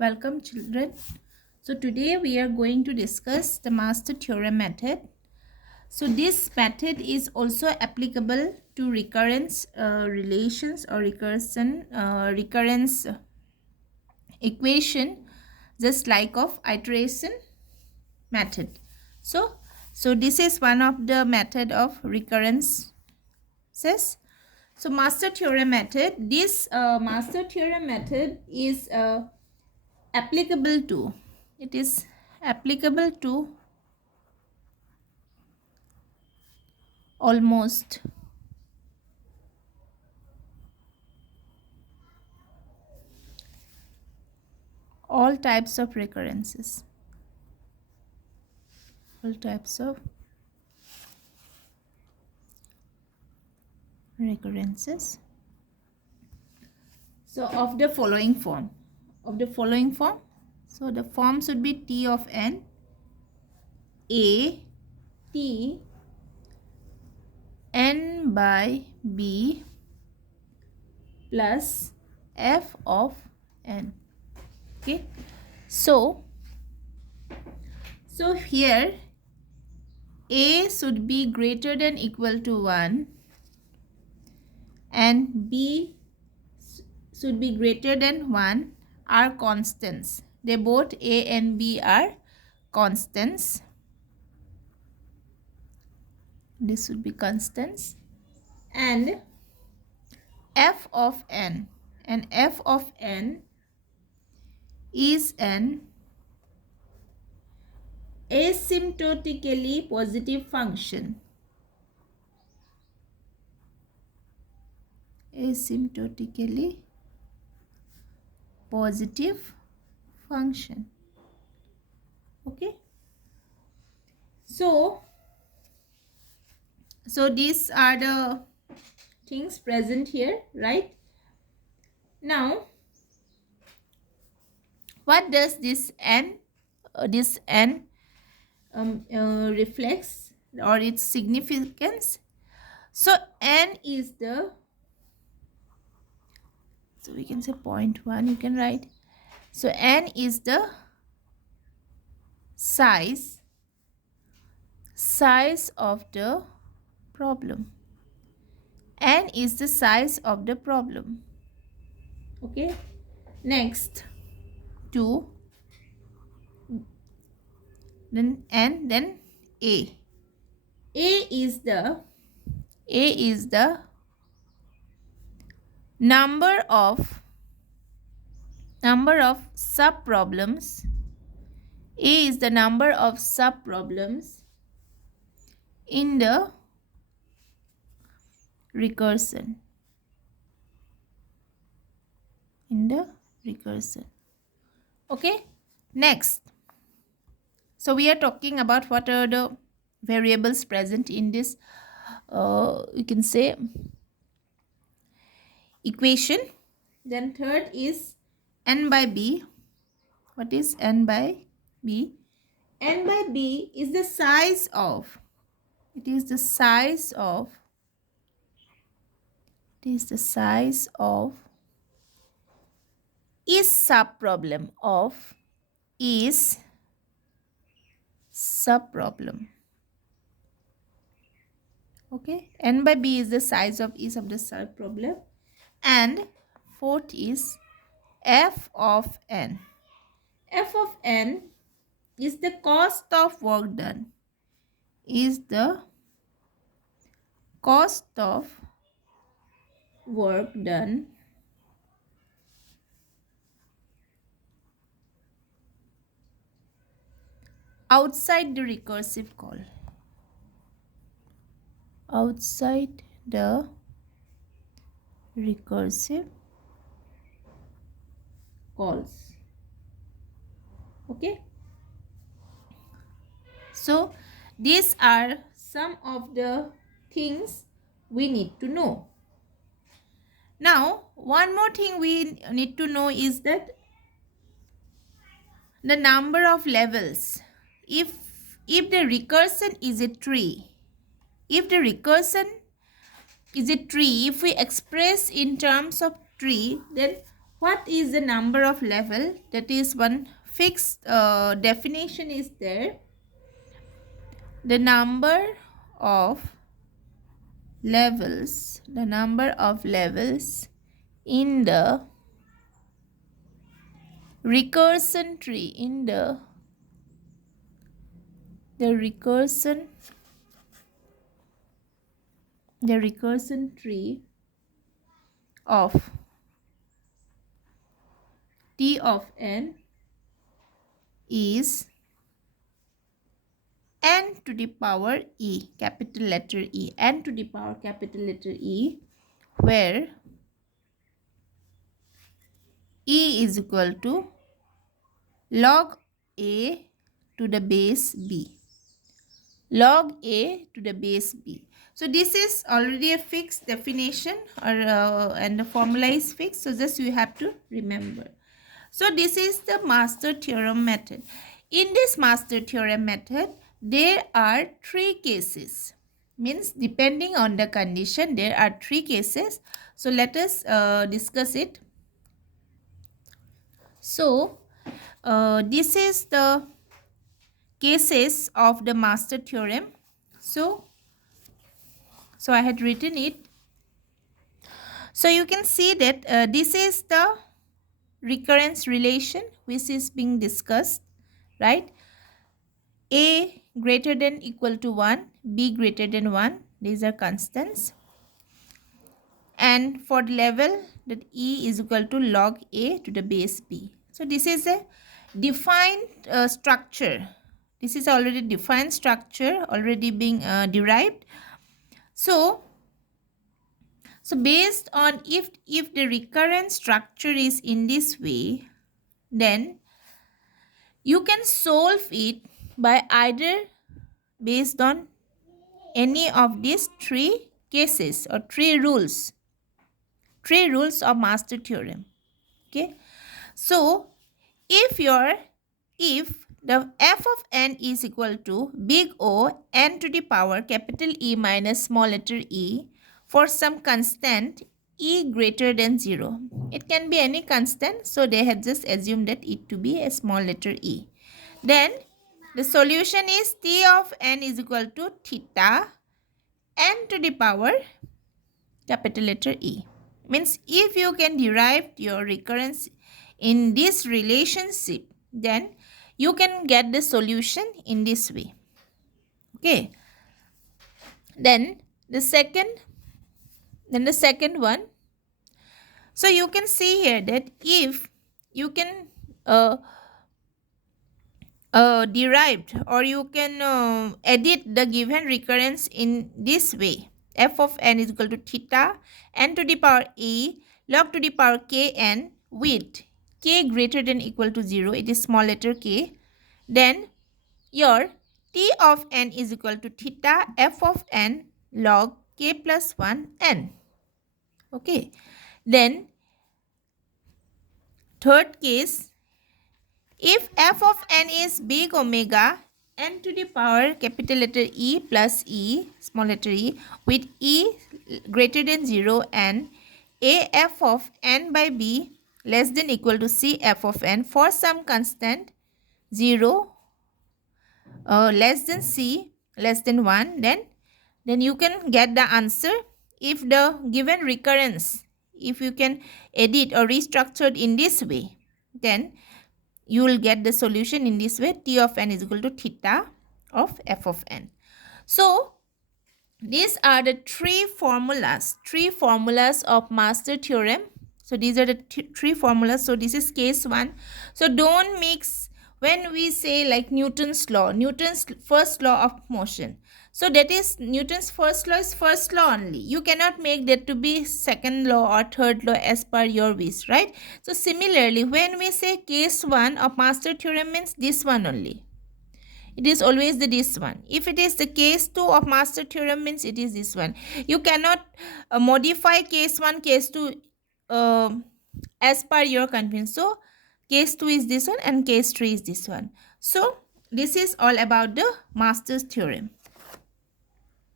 Welcome children. So today we are going to discuss the master theorem method. So this method is also applicable to recurrence relations or recurrence equation, just like of iteration method. So this is one of the method of recurrences. So master theorem method, this master theorem method is applicable to, it is applicable to almost all types of recurrences. All types of recurrences. So of the following form. So the form should be T of n, A, T, n by B plus f of n. Okay. So here A should be greater than equal to 1 and B should be greater than 1 are constants. They both A and B are constants. This should be constants. And f of n. And f of n is an asymptotically positive function. Asymptotically positive function. Okay. So these are the things present here, right? Now, what does this n reflects, or its significance? So n is the, so we can say 0.1, you can write. So n is the size of the problem. N is the size of the problem. Okay. Next, 2, then n, then A. A is the number of subproblems. A is the number of subproblems in the recursion. Okay. Next, so we are talking about what are the variables present in this you can say equation. Then third is n by b. What is n by b? N by b is the size of, it is the size of is subproblem of is subproblem. Okay, n by b is the size of each of the subproblem. And fourth is f of n. F of n is the cost of work done. Is the cost of work done outside the recursive call. Outside the recursive calls. Okay. So these are some of the things we need to know. Now, one more thing we need to know is that the number of levels. If the recursion is a tree, if we express in terms of tree, then what is the number of level? That is one fixed definition is there. The number of levels in the recursion tree, the recursion tree of T of n is n to the power e, capital letter E, n to the power capital letter E, where e is equal to log a to the base b. Log a to the base b. So this is already a fixed definition, and the formula is fixed. So just you have to remember. So this is the master theorem method. In this master theorem method, there are three cases. Means depending on the condition, there are three cases. So let us discuss it. So this is the cases of the master theorem. So I had written it. So you can see that this is the recurrence relation which is being discussed, right? A greater than equal to 1, B greater than 1, these are constants. And for the level that E is equal to log A to the base B. So this is a defined structure. This is already defined structure, already being derived. So based on if the recurrent structure is in this way, then you can solve it by either based on any of these three cases or three rules of master theorem. Okay, so if the f of n is equal to big O n to the power capital E minus small letter e for some constant e greater than 0. It can be any constant, so they had just assumed that it to be a small letter e. Then the solution is T of n is equal to theta n to the power capital letter E. Means if you can derive your recurrence in this relationship, then you can get the solution in this way. Okay. Then the second one. So you can see here that if you can derived or you can edit the given recurrence in this way. F of n is equal to theta n to the power e log to the power kn with k greater than equal to 0. It is small letter k. Then your T of n is equal to theta f of n log k plus 1 n. Okay. Then third case, if f of n is big omega n to the power capital letter E plus E, small letter e, with E greater than 0 and a f of n by b less than equal to c f of n for some constant 0 less than c less than 1, then you can get the answer if the given recurrence, if you can edit or restructure it in this way, then you will get the solution in this way. T of n is equal to theta of f of n. So these are the three formulas of master theorem. So these are the three formulas. So this is case 1. So don't mix when we say like Newton's first law of motion. So that is Newton's first law is first law only. You cannot make that to be second law or third law as per your wish, right? So similarly, when we say case 1 of master theorem means this one only. It is always this one. If it is the case 2 of master theorem means it is this one. You cannot modify case 1, case 2 as per your convenience. So case 2 is this one and case 3 is this one. So this is all about the master's theorem.